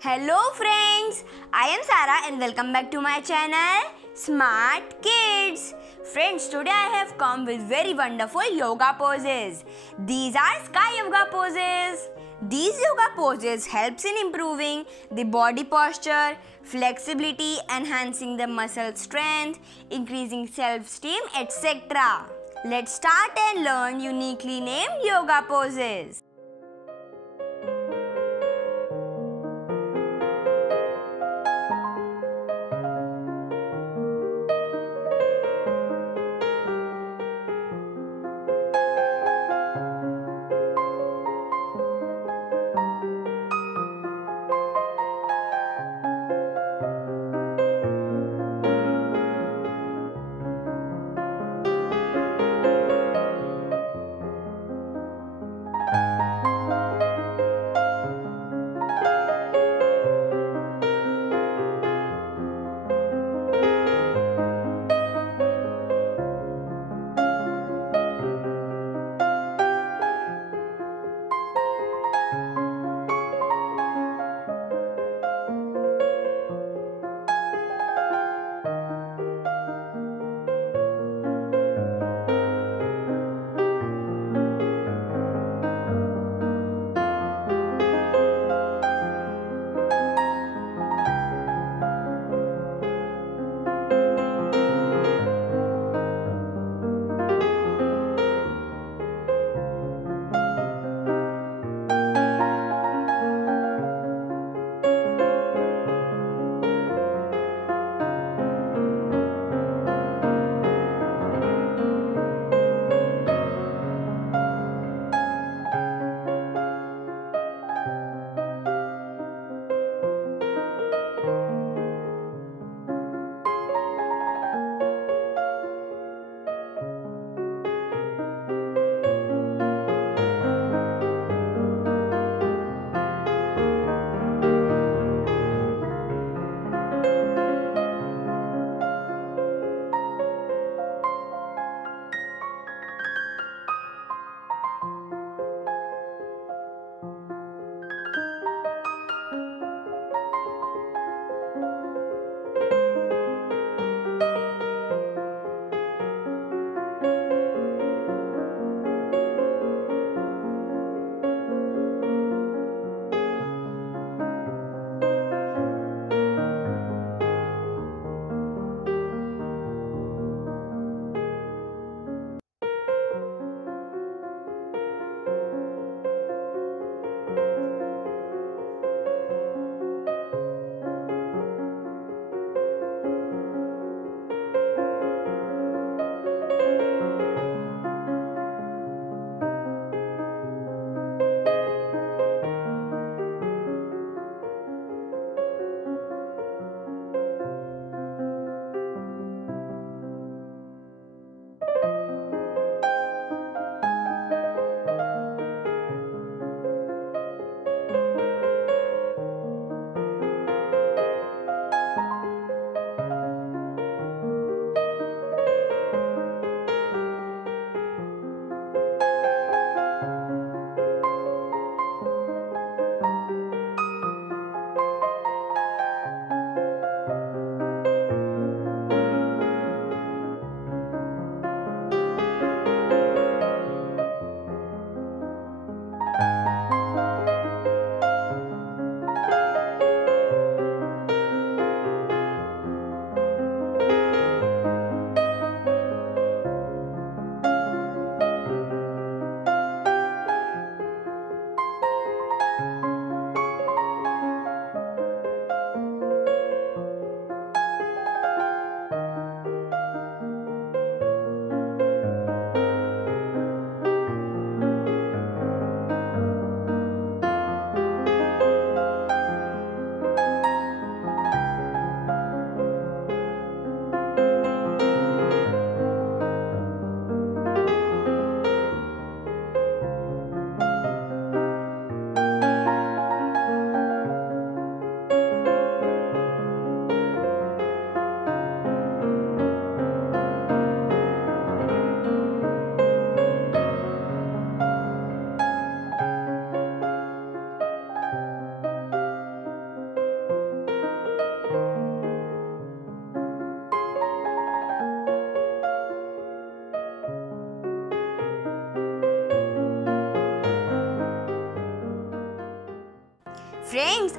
Hello friends, I am Sarah and welcome back to my channel Smart Kids. Friends, today I have come with very wonderful yoga poses. These are sky yoga poses. These yoga poses helps in improving the body posture, flexibility, enhancing the muscle strength, increasing self-esteem, etc. Let's start and learn uniquely named yoga poses.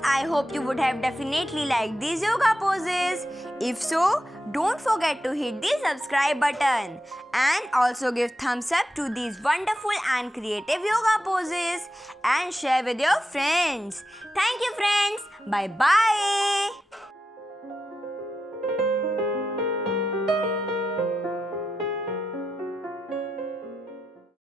I hope you would have definitely liked these yoga poses. If so, don't forget to hit the subscribe button and also give thumbs up to these wonderful and creative yoga poses and share with your friends. Thank you friends. Bye bye.